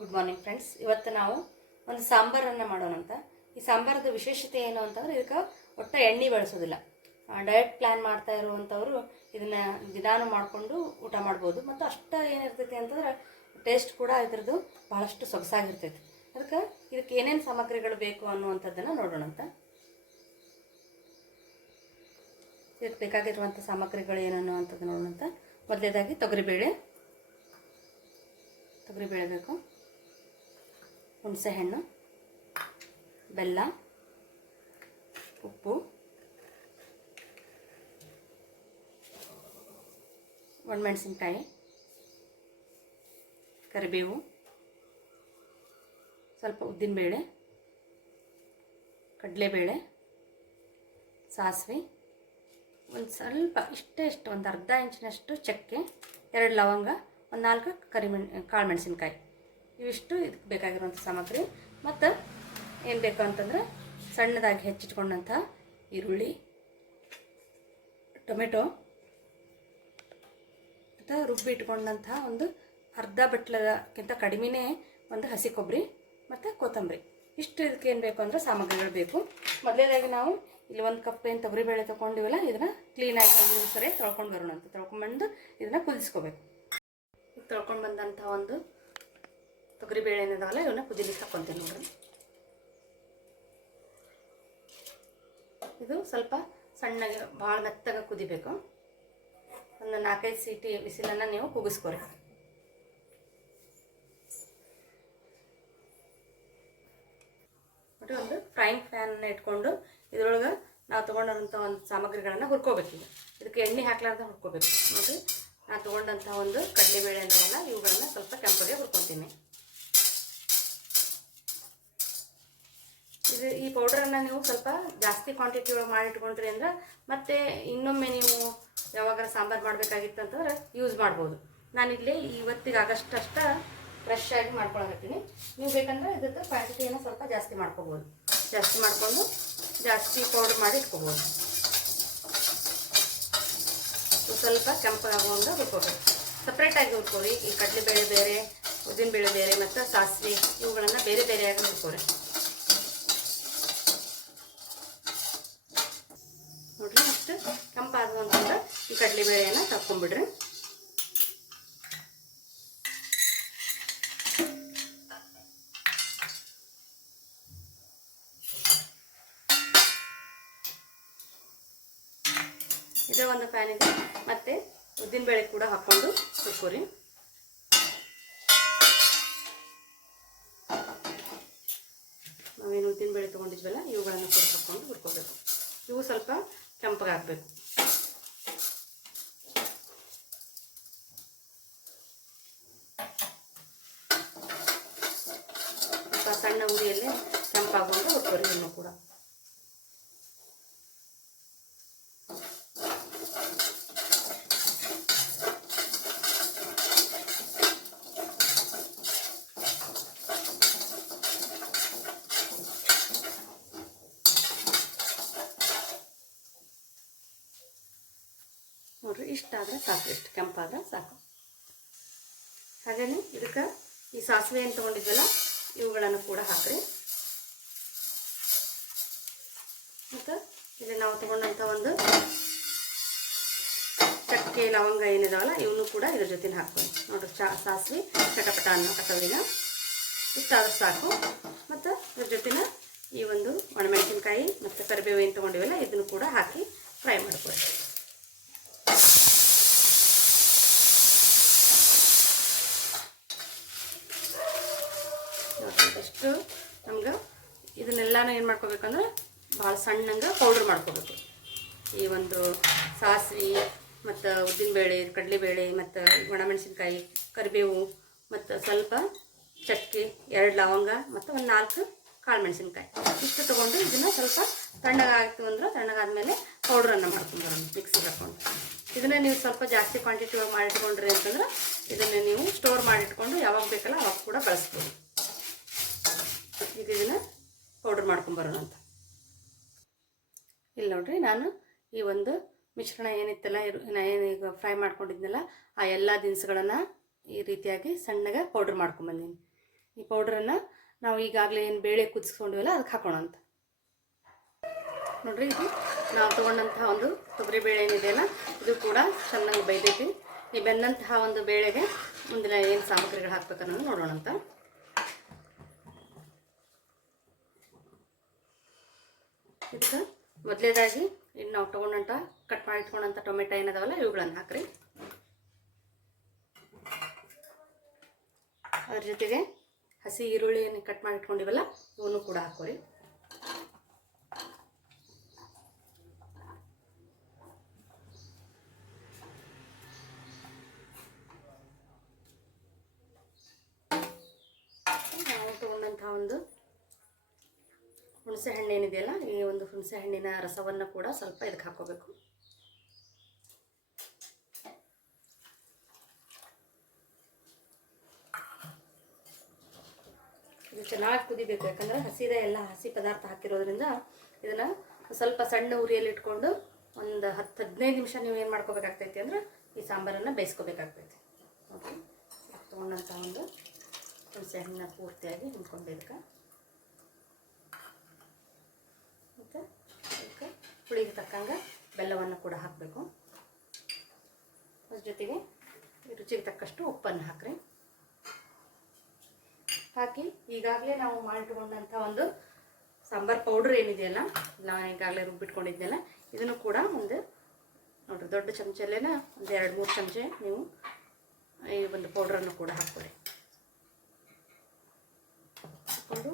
Good morning friends ಇವತ್ತು ನಾವು ಒಂದು ಸಾಂಬಾರನ್ನು ಮಾಡೋಣ ಅಂತ. ಈ ಸಾಂಬಾರದ ವಿಶೇಷತೆ ಏನು ಅಂತಂದ್ರೆ ಇದಕ್ಕೆ ಒಟ್ಟು ಎಣ್ಣೆ ಬಳಸೋದಿಲ್ಲ. ಡಯಟ್ ಪ್ಲ್ಯಾನ್ ಮಾಡ್ತಾ ಇರುವಂಥವ್ರು ಇದನ್ನ ದಿನಾನು ಮಾಡಿಕೊಂಡು ಊಟ ಮಾಡ್ಬೋದು. ಮತ್ತು ಅಷ್ಟು ಏನಿರ್ತೈತಿ ಅಂತಂದ್ರೆ ಟೇಸ್ಟ್ ಕೂಡ ಇದ್ರದ್ದು ಭಾಳಷ್ಟು ಸೊಗಸಾಗಿರ್ತೈತಿ. ಅದಕ್ಕೆ ಇದಕ್ಕೆ ಏನೇನು ಸಾಮಗ್ರಿಗಳು ಬೇಕು ಅನ್ನುವಂಥದ್ದನ್ನು ನೋಡೋಣ ಅಂತ. ಇದಕ್ಕೆ ಬೇಕಾಗಿರುವಂಥ ಸಾಮಗ್ರಿಗಳು ಏನನ್ನು ಅಂತದ್ದು ನೋಡೋಣ ಅಂತ. ಮೊದಲೇದಾಗಿ ತೊಗರಿಬೇಳೆ. ತೊಗರಿಬೇಳೆ ಬೇಕು. ಹುಣಸೆಹಣ್ಣು ಬೆಲ್ಲ, ಉಪ್ಪು, ಒಣಮೆಣಸಿನ್ಕಾಯಿ, ಕರಿಬೇವು, ಸ್ವಲ್ಪ ಉದ್ದಿನಬೇಳೆ, ಕಡಲೆಬೇಳೆ, ಸಾಸಿವೆ, ಒಂದು ಸ್ವಲ್ಪ ಇಷ್ಟೇ ಇಷ್ಟು, ಒಂದು ಅರ್ಧ ಇಂಚಿನಷ್ಟು ಚಕ್ಕೆ, ಎರಡು ಲವಂಗ, ಒಂದು ನಾಲ್ಕು ಕರಿಮೆಣ್, ಕಾಳು ಮೆಣಸಿನ್ಕಾಯಿ. ಇವಿಷ್ಟು ಇದಕ್ಕೆ ಬೇಕಾಗಿರುವಂಥ ಸಾಮಗ್ರಿ. ಮತ್ತು ಏನು ಬೇಕು ಅಂತಂದ್ರೆ ಸಣ್ಣದಾಗಿ ಹೆಚ್ಚಿಟ್ಕೊಂಡಂಥ ಈರುಳ್ಳಿ, ಟೊಮೆಟೊ, ಮತ್ತು ರುಬ್ಬಿ ಇಟ್ಕೊಂಡಂಥ ಒಂದು ಅರ್ಧ ಬಟ್ಲಕ್ಕಿಂತ ಕಡಿಮೆನೇ ಒಂದು ಹಸಿ ಕೊಬ್ಬರಿ ಮತ್ತು ಕೊತ್ತಂಬರಿ. ಇಷ್ಟು ಇದಕ್ಕೆ ಏನು ಬೇಕು ಅಂದರೆ ಸಾಮಗ್ರಿಗಳು ಬೇಕು. ಮೊದಲೇದಾಗಿ ನಾವು ಇಲ್ಲಿ ಒಂದು ಕಪ್ ಏನು ತೊಗರಿಬೇಳೆ ತೊಗೊಂಡಿವಲ್ಲ, ಇದನ್ನು ಕ್ಲೀನಾಗಿ ಒಂದು ಸರಿ ತೊಳ್ಕೊಂಡು ಬರೋಣ ಅಂತ ತೊಳ್ಕೊಂಡ್ಬಂದು ಇದನ್ನು ಕುದಿಸ್ಕೋಬೇಕು. ತೊಳ್ಕೊಂಡು ಬಂದಂಥ ಒಂದು ತೊಗರಿಬೇಳೆ ಏನಿದಾವಲ್ಲ ಇವನ್ನ ಕುದಿಲಿಕ್ಕೆ ಹಾಕ್ಕೊಂತೀನಿ ನೋಡ್ರಿ ಇದು ಸ್ವಲ್ಪ ಸಣ್ಣಗೆ ಭಾಳ ಮೆತ್ತಗೆ ಕುದಿಬೇಕು. ಒಂದು ನಾಲ್ಕೈದು ಸೀಟಿ ಬಿಸಿಲನ್ನು ನೀವು ಕುಗಿಸ್ಕೊರಿ ನೋಡಿ, ಒಂದು ಫ್ರೈಯಿಂಗ್ ಫ್ಯಾನನ್ನು ಇಟ್ಕೊಂಡು ಇದ್ರೊಳಗೆ ನಾವು ತೊಗೊಂಡಂಥ ಒಂದು ಸಾಮಗ್ರಿಗಳನ್ನು ಹುರ್ಕೋಬೇಕು ಈಗ. ಇದಕ್ಕೆ ಎಣ್ಣೆ ಹಾಕ್ಲಾರ್ದ ಹುರ್ಕೋಬೇಕು. ನೋಡಿ, ನಾನು ತೊಗೊಂಡಂಥ ಒಂದು ಕಡಲೆಬೇಳೆ ಅನ್ನೋಲ್ಲ ಇವುಗಳನ್ನ ಸ್ವಲ್ಪ ಕೆಂಪಗೆ ಹುರ್ಕೊತೀನಿ. ಇದು ಈ ಪೌಡ್ರನ್ನು ನೀವು ಸ್ವಲ್ಪ ಜಾಸ್ತಿ ಕ್ವಾಂಟಿಟಿ ಒಳಗೆ ಮಾಡಿಟ್ಕೊಂಡ್ರಿ ಅಂದ್ರೆ ಮತ್ತೆ ಇನ್ನೊಮ್ಮೆ ನೀವು ಯಾವಾಗ ಸಾಂಬಾರು ಮಾಡಬೇಕಾಗಿತ್ತು ಅಂತಂದ್ರೆ ಯೂಸ್ ಮಾಡ್ಬೋದು. ನಾನಿಲ್ಲಿ ಇವತ್ತಿಗೆ ಆಗಸ್ಟ್ ಅಷ್ಟ ಫ್ರೆಶ್ ಆಗಿ ಮಾಡ್ಕೊಳಕತ್ತೀನಿ. ನೀವು ಬೇಕಂದ್ರೆ ಇದಕ್ಕೆ ಕ್ವಾಂಟಿಟಿಯನ್ನು ಸ್ವಲ್ಪ ಜಾಸ್ತಿ ಮಾಡ್ಕೋಬೋದು. ಜಾಸ್ತಿ ಮಾಡಿಕೊಂಡು ಜಾಸ್ತಿ ಪೌಡ್ರ್ ಮಾಡಿ ಇಟ್ಕೋಬೋದು ಸ್ವಲ್ಪ ಕೆಂಪಾಗುವಂಗ ಹುರ್ಕೋಬೇಕು. ಸಪ್ರೇಟಾಗಿ ಹುರ್ಕೋರಿ. ಈ ಕಡಲೆಬೇಳೆ ಬೇರೆ, ಉದ್ದಿನಬೇಳೆ ಬೇರೆ ಮತ್ತು ಸಾಸಿವೆ ಇವುಗಳನ್ನು ಬೇರೆ ಬೇರೆಯಾಗಿ ಹುರ್ಕೋರಿ ನೋಡ್ರಿ ಅಷ್ಟು ಕೆಂಪಾದ ಅಂತಂದ್ರೆ ಈ ಕಡಲೆಬೇಳೆಯನ್ನು ತಕ್ಕೊಂಬಿಡ್ರಿ. ಇದೇ ಒಂದು ಇದೆ ಮತ್ತೆ ಉದ್ದಿನಬೇಳೆ ಕೂಡ ಹಾಕ್ಕೊಂಡು ಸುಕ್ಕೋರಿ ನಾವೇನು ಉದ್ದಿನಬೇಳೆ ತೊಗೊಂಡಿದ್ವಲ್ಲ, ಇವುಗಳನ್ನು ಕೂಡ ಹಾಕ್ಕೊಂಡು ಹುರ್ಕೋಬೇಕು. ಇವು ಸ್ವಲ್ಪ ಕೆಂಪಗಾಗಬೇಕು ಸ್ವಲ್ಪ ಕೆಂಪಾಗುವಂತ ಹುರ್ಕೋರಿ ಇನ್ನು ಕೂಡ. ನೋಡ್ರಿ ಇಷ್ಟಾದರೆ ಸಾಕು, ಇಷ್ಟು ಕೆಂಪಾದ್ರೆ ಸಾಕು. ಹಾಗೆಯೇ ಇದಕ್ಕೆ ಈ ಸಾಸಿವೆ ಏನು ತೊಗೊಂಡಿದ್ವಲ್ಲ? ಇವುಗಳನ್ನು ಕೂಡ ಹಾಕ್ರಿ. ಮತ್ತು ಇಲ್ಲಿ ನಾವು ತಗೊಂಡಂಥ ಒಂದು ಚಕ್ಕೆ, ಲವಂಗ ಏನಿದಾವಲ್ಲ, ಇವನು ಕೂಡ ಇದ್ರ ಜೊತೆ ಹಾಕ್ಬೋದು ನೋಡ್ರಿ, ಚಾ, ಸಾಸಿವೆ, ಚಟಪಟ ಅನ್ನೋ ಕಟ್ಟೋದ್ರಿಂದ ಇಷ್ಟಾದ್ರೂ ಸಾಕು. ಮತ್ತು ಇದ್ರ ಜೊತೆನ ಈ ಒಂದು ಒಣಮೆಣಸಿನ್ಕಾಯಿ ಮತ್ತು ಕರಿಬೇವು ಏನು ತೊಗೊಂಡಿವಲ್ಲ, ಇದನ್ನು ಕೂಡ ಹಾಕಿ ಫ್ರೈ ಮಾಡ್ಕೊಳ್ಳಿ ಎಷ್ಟು ನಮ್ಗೆ ಇದನ್ನೆಲ್ಲನೂ ಏನು ಮಾಡ್ಕೋಬೇಕಂದ್ರೆ ಭಾಳ ಸಣ್ಣಂಗೆ ಪೌಡ್ರ್ ಮಾಡ್ಕೋಬೇಕು. ಈ ಒಂದು ಸಾಸಿವೆ ಮತ್ತು ಉದ್ದಿನಬೇಳೆ, ಕಡಲೆಬೇಳೆ ಮತ್ತು ಒಣಮೆಣಸಿನ್ಕಾಯಿ, ಕರಿಬೇವು ಮತ್ತು ಸ್ವಲ್ಪ ಚಕ್ಕೆ, ಎರಡು ಲವಂಗ ಮತ್ತು ಒಂದು ನಾಲ್ಕು ಕಾಳು ಮೆಣಸಿನ್ಕಾಯಿ ಇಷ್ಟು ತೊಗೊಂಡು ಇದನ್ನು ಸ್ವಲ್ಪ ತಣ್ಣಗಾಗ್ತು ಅಂದ್ರೆ ತಣ್ಣಗಾದ್ಮೇಲೆ ಪೌಡ್ರನ್ನು ಮಾಡ್ಕೊಂಬರೋಣ ಮಿಕ್ಸಿಗೆ ಹಾಕ್ಕೊಂಡು ಇದನ್ನು ನೀವು ಸ್ವಲ್ಪ ಜಾಸ್ತಿ ಕ್ವಾಂಟಿಟಿ ಮಾಡಿಟ್ಕೊಂಡ್ರಿ ಅಂತಂದ್ರೆ ಇದನ್ನು ನೀವು ಸ್ಟೋರ್ ಮಾಡಿಟ್ಕೊಂಡು ಯಾವಾಗ ಬೇಕಲ್ಲ ಅವಾಗ ಕೂಡ ಬಳಸ್ಬೋದು. ಈಗ ಇದನ್ನು ಪೌಡ್ರ್ ಮಾಡ್ಕೊಂಬರೋಣಂತ ಇಲ್ಲಿ ನೋಡ್ರಿ ನಾನು ಈ ಒಂದು ಮಿಶ್ರಣ ಏನಿತ್ತಲ್ಲ ನಾ ಏನು ಈಗ ಫ್ರೈ ಮಾಡ್ಕೊಂಡಿದ್ನಲ್ಲ, ಆ ಎಲ್ಲ ದಿನಸುಗಳನ್ನು ಈ ರೀತಿಯಾಗಿ ಸಣ್ಣಗೆ ಪೌಡ್ರ್ ಮಾಡ್ಕೊಂಬಂದೀನಿ ಈ ಪೌಡ್ರನ್ನು ನಾವು ಈಗಾಗಲೇ ಏನು ಬೇಳೆ ಕುದಿಸ್ಕೊಂಡಿವಲ್ಲ ಅದಕ್ಕೆ ಹಾಕೋಣ ಅಂತ. ನೋಡ್ರಿ ಇದು ನಾವು ತೊಗೊಂಡಂತಹ ಒಂದು ತೊಗರಿ ಬೇಳೆ ಏನಿದೆಯಲ್ಲ, ಇದು ಕೂಡ ಚೆನ್ನಾಗಿ ಬೈದೈತಿ ಈ ಬೆಂದಂತಹ ಒಂದು ಬೇಳೆಗೆ ಮುಂದಿನ ಏನು ಸಾಮಗ್ರಿಗಳು ಹಾಕ್ಬೇಕನ್ನೋದು ನೋಡೋಣ ಅಂತ. ಇದಕ್ಕೆ ಮೊದಲೇದಾಗಿ ಇನ್ನು ನಾವು ತೊಗೊಂಡಂಥ ಕಟ್ ಮಾಡಿ ಇಟ್ಕೊಂಡಂಥ ಟೊಮೆಟೊ ಏನದವಲ್ಲ, ಇವುಗಳನ್ನು ಹಾಕ್ರಿ. ಅದ್ರ ಜೊತೆಗೆ ಹಸಿ ಈರುಳ್ಳಿಯನ್ನು ಕಟ್ ಮಾಡಿ ಇಟ್ಕೊಂಡಿವಲ್ಲ ಇವನು ಕೂಡ ಹಾಕೋರಿ ನಾವು ತೊಗೊಂಡಂಥ ಒಂದು ಹುಣಸೆ ಹಣ್ಣು ಏನಿದೆಯಲ್ಲ, ಈ ಒಂದು ಹುಣಸೆ ಹಣ್ಣಿನ ರಸವನ್ನು ಕೂಡ ಸ್ವಲ್ಪ ಇದಕ್ಕೆ ಹಾಕೋಬೇಕು. ಇದು ಚೆನ್ನಾಗಿ ಕುದಿಬೇಕು, ಯಾಕಂದ್ರೆ ಹಸಿದ ಎಲ್ಲ ಹಸಿ ಪದಾರ್ಥ ಹಾಕಿರೋದ್ರಿಂದ ಇದನ್ನು ಸ್ವಲ್ಪ ಸಣ್ಣ ಉರಿಯಲ್ಲಿ ಇಟ್ಕೊಂಡು ಒಂದು ಹತ್ತು ಹದಿನೈದು ನಿಮಿಷ ನೀವು ಏನು ಮಾಡ್ಕೋಬೇಕಾಗ್ತೈತಿ ಅಂದ್ರೆ ಈ ಸಾಂಬಾರನ್ನು ಬೇಯಿಸ್ಕೋಬೇಕಾಗ್ತೈತಿ. ಓಕೆ? ತೊಗೊಂಡಂಥ ಒಂದು ಹುಣಸೆ ಹಣ್ಣನ್ನ ಪೂರ್ತಿಯಾಗಿ ಇದಕ್ಕೆ ಮತ್ತು ಅದಕ್ಕೆ ಹುಳಿಗೆ ತಕ್ಕಂಗೆ ಬೆಲ್ಲವನ್ನು ಕೂಡ ಹಾಕಬೇಕು. ಅದ್ರ ಜೊತೆಗೆ ರುಚಿಗೆ ತಕ್ಕಷ್ಟು ಉಪ್ಪನ್ನು ಹಾಕ್ರಿ. ಹಾಕಿ ಈಗಾಗಲೇ ನಾವು ಮಾಡಿಟ್ಕೊಂಡಂಥ ಒಂದು ಸಾಂಬಾರ್ ಪೌಡ್ರ್ ಏನಿದೆಯಲ್ಲ, ನಾನು ಈಗಾಗಲೇ ರುಬ್ಬಿಟ್ಕೊಂಡಿದ್ದೆಲ್ಲ ಇದನ್ನು ಕೂಡ ಒಂದು ನೋಡಿರಿ, ದೊಡ್ಡ ಚಮಚಲ್ಲೇನ ಒಂದು ಎರಡು ಮೂರು ಚಮಚೆ ನೀವು ಈ ಒಂದು ಪೌಡ್ರನ್ನು ಕೂಡ ಹಾಕ್ಕೊಳ್ಳಿ ಹಾಕ್ಕೊಂಡು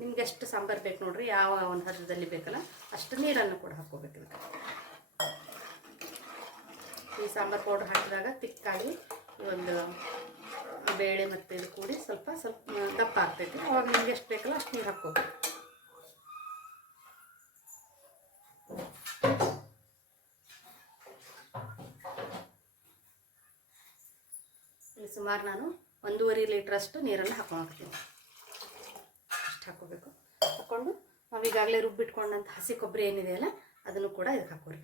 ನಿಮ್ಗೆ ಎಷ್ಟು ಸಾಂಬಾರು ಬೇಕು ನೋಡ್ರಿ, ಯಾವ ಒಂದು ಹದದಲ್ಲಿ ಬೇಕಲ್ಲ ಅಷ್ಟು ನೀರನ್ನು ಕೂಡ ಹಾಕ್ಕೋಬೇಕು ಇದಕ್ಕೆ ಈ ಸಾಂಬಾರು ಪೌಡ್ರ್ ಹಾಕಿದಾಗ ತಿಕ್ಕಾಗಿ ಒಂದು ಬೇಳೆ ಮತ್ತು ಇದು ಕೂಡಿ ಸ್ವಲ್ಪ ಸ್ವಲ್ಪ ದಪ್ಪ ಆಗ್ತೈತಿ. ಅವಾಗ ನಿಮ್ಗೆ ಎಷ್ಟು ಬೇಕಲ್ಲ ಅಷ್ಟು ನೀರು ಹಾಕ್ಕೋಬೇಕು. ಸುಮಾರು ನಾನು ಒಂದೂವರೆ ಲೀಟ್ರಷ್ಟು ನೀರನ್ನು ಹಾಕ್ಕೊಂಡ್ತೀನಿ ಅಷ್ಟು ಹಾಕೋಬೇಕು. ಹಾಕ್ಕೊಂಡು ನಾವು ಈಗಾಗಲೇ ರುಬ್ಬಿಟ್ಕೊಂಡಂಥ ಹಸಿ ಕೊಬ್ಬರಿ ಏನಿದೆಯಲ್ಲ ಅದನ್ನು ಕೂಡ ಇದಕ್ಕೆ ಹಾಕೋರಿ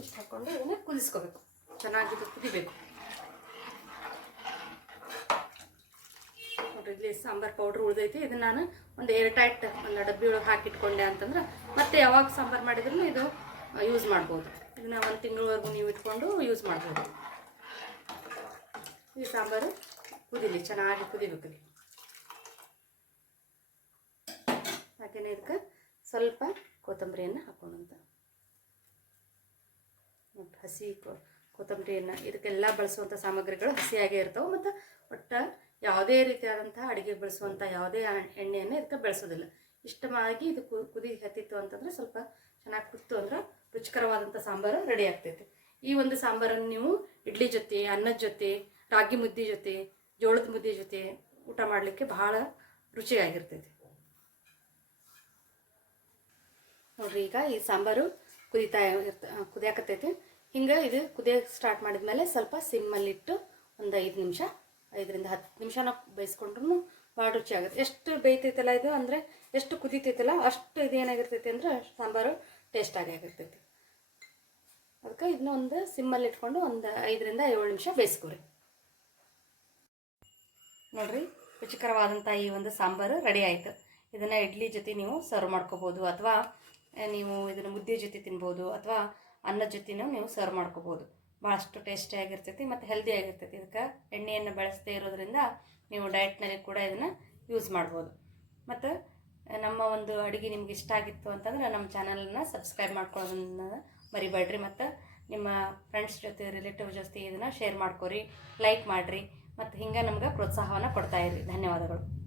ಇಷ್ಟು ಹಾಕ್ಕೊಂಡು ಇದನ್ನು ಕುದಿಸ್ಕೋಬೇಕು. ಚೆನ್ನಾಗಿ ಕುದಿಬೇಕು. ನೋಡ್ರಿ, ಇಲ್ಲಿ ಸಾಂಬಾರ್ ಪೌಡ್ರ್ ಉಳಿದೈತಿ. ಇದನ್ನ ನಾನು ಒಂದು ಏರ್ ಟೈಟ್ ಒಂದು ಡಬ್ಬಿ ಒಳಗೆ ಹಾಕಿಟ್ಕೊಂಡೆ ಅಂತಂದ್ರೆ ಮತ್ತೆ ಯಾವಾಗ ಸಾಂಬಾರು ಮಾಡಿದ್ರು ಇದು ಯೂಸ್ ಮಾಡ್ಬೋದು. ಇದನ್ನ ಒಂದು ತಿಂಗಳವರೆಗೂ ನೀವು ಇಟ್ಕೊಂಡು ಯೂಸ್ ಮಾಡ್ಬೋದು. ಈ ಸಾಂಬಾರು ಕುದಿಲಿ ಚೆನ್ನಾಗಿ ಕುದಿಬೇಕು ರೀ ಹಾಗೇನೆ ಇದಕ್ಕೆ ಸ್ವಲ್ಪ ಕೊತ್ತಂಬರಿಯನ್ನು ಹಾಕೊಂಡಂತ ಮತ್ತು ಹಸಿ ಕೊತ್ತಂಬರಿಯನ್ನು, ಇದಕ್ಕೆಲ್ಲ ಬಳಸುವಂಥ ಸಾಮಗ್ರಿಗಳು ಹಸಿಯಾಗೇ ಇರ್ತವೆ ಮತ್ತು ಒಟ್ಟು ಯಾವುದೇ ರೀತಿಯಾದಂಥ ಅಡುಗೆ ಬಳಸುವಂಥ ಯಾವುದೇ ಎಣ್ಣೆಯನ್ನು ಇದಕ್ಕೆ ಬೆಳೆಸೋದಿಲ್ಲ. ಇಷ್ಟವಾಗಿ ಇದು ಕುದಿ ಹತ್ತಿತ್ತು ಅಂತಂದ್ರೆ ಸ್ವಲ್ಪ ಚೆನ್ನಾಗಿ ಕುತ್ತು ಅಂದ್ರೆ ರುಚಿಕರವಾದಂಥ ಸಾಂಬಾರು ರೆಡಿ ಆಗ್ತೈತೆ. ಈ ಒಂದು ಸಾಂಬಾರನ್ನು ನೀವು ಇಡ್ಲಿ ಜೊತೆ, ಅನ್ನದ ಜೊತೆ, ರಾಗಿ ಮುದ್ದೆ ಜೊತೆ, ಜೋಳದ ಮುದ್ದೆ ಜೊತೆ ಊಟ ಮಾಡಲಿಕ್ಕೆ ಬಹಳ ರುಚಿಯಾಗಿರ್ತೈತಿ. ನೋಡ್ರಿ, ಈಗ ಈ ಸಾಂಬಾರು ಕುದಿತಾ ಇರ್ತ ಕುದಿಯಾಕತ್ತೈತಿ ಹಿಂಗೆ ಇದು ಕುದಿಯ ಸ್ಟಾರ್ಟ್ ಮಾಡಿದ್ಮೇಲೆ ಸ್ವಲ್ಪ ಸಿಮ್ಮಲ್ಲಿಟ್ಟು ಒಂದು ಐದು ನಿಮಿಷ, ಐದರಿಂದ ಹತ್ತು ನಿಮಿಷ ನಾವು ಬೇಯಿಸ್ಕೊಂಡ್ರು ಭಾಳ ರುಚಿ ಆಗುತ್ತೆ. ಎಷ್ಟು ಬೇಯ್ತೈತಲ್ಲ ಇದು ಅಂದರೆ ಎಷ್ಟು ಕುದೀತೈತಲ್ಲ ಅಷ್ಟು ಇದು ಏನಾಗಿರ್ತೈತಿ ಅಂದ್ರೆ ಸಾಂಬಾರು ಟೇಸ್ಟಾಗಿ ಆಗಿರ್ತೈತಿ. ಅದಕ್ಕೆ ಇದನ್ನ ಒಂದು ಸಿಮ್ಮಲ್ಲಿ ಇಟ್ಕೊಂಡು ಒಂದು ಐದರಿಂದ ಏಳು ನಿಮಿಷ ಬೇಯಿಸ್ಕೊರಿ. ನೋಡಿರಿ ರುಚಿಕರವಾದಂಥ ಈ ಒಂದು ಸಾಂಬಾರು ರೆಡಿ ಆಯಿತು. ಇದನ್ನು ಇಡ್ಲಿ ಜೊತೆ ನೀವು ಸರ್ವ್ ಮಾಡ್ಕೋಬೋದು ಅಥವಾ, ನೀವು ಇದನ್ನು ಮುದ್ದೆ ಜೊತೆ ತಿನ್ಬೋದು ಅಥವಾ ಅನ್ನದ ಜೊತೆನೂ ನೀವು ಸರ್ವ್ ಮಾಡ್ಕೋಬೋದು. ಭಾಳಷ್ಟು ಟೇಸ್ಟಿಯಾಗಿರ್ತೈತಿ ಮತ್ತು ಹೆಲ್ದಿ ಆಗಿರ್ತೈತಿ. ಇದಕ್ಕೆ ಎಣ್ಣೆಯನ್ನು ಬಳಸದೇ ಇರೋದ್ರಿಂದ ನೀವು ಡಯಟ್ನಲ್ಲಿ ಕೂಡ ಇದನ್ನು ಯೂಸ್ ಮಾಡ್ಬೋದು. ಮತ್ತು ನಮ್ಮ ಒಂದು ಅಡುಗೆ ನಿಮ್ಗೆ ಇಷ್ಟ ಆಗಿತ್ತು ಅಂತಂದ್ರೆ ನಮ್ಮ ಚಾನಲನ್ನು ಸಬ್ಸ್ಕ್ರೈಬ್ ಮಾಡ್ಕೊಳ್ಳೋದನ್ನ ಮರಿಬೇಡ್ರಿ. ಮತ್ತು, ನಿಮ್ಮ ಫ್ರೆಂಡ್ಸ್ ಜೊತೆ ರಿಲೇಟಿವ್ ಜೊತೆ ಇದನ್ನು ಶೇರ್ ಮಾಡ್ಕೊರಿ ಲೈಕ್ ಮಾಡಿರಿ. ಮತ್ತು, ಹಿಂಗೆ ನಮ್ಗೆ ಪ್ರೋತ್ಸಾಹವನ್ನು ಕೊಡ್ತಾ ಇರಿ. ಧನ್ಯವಾದಗಳು.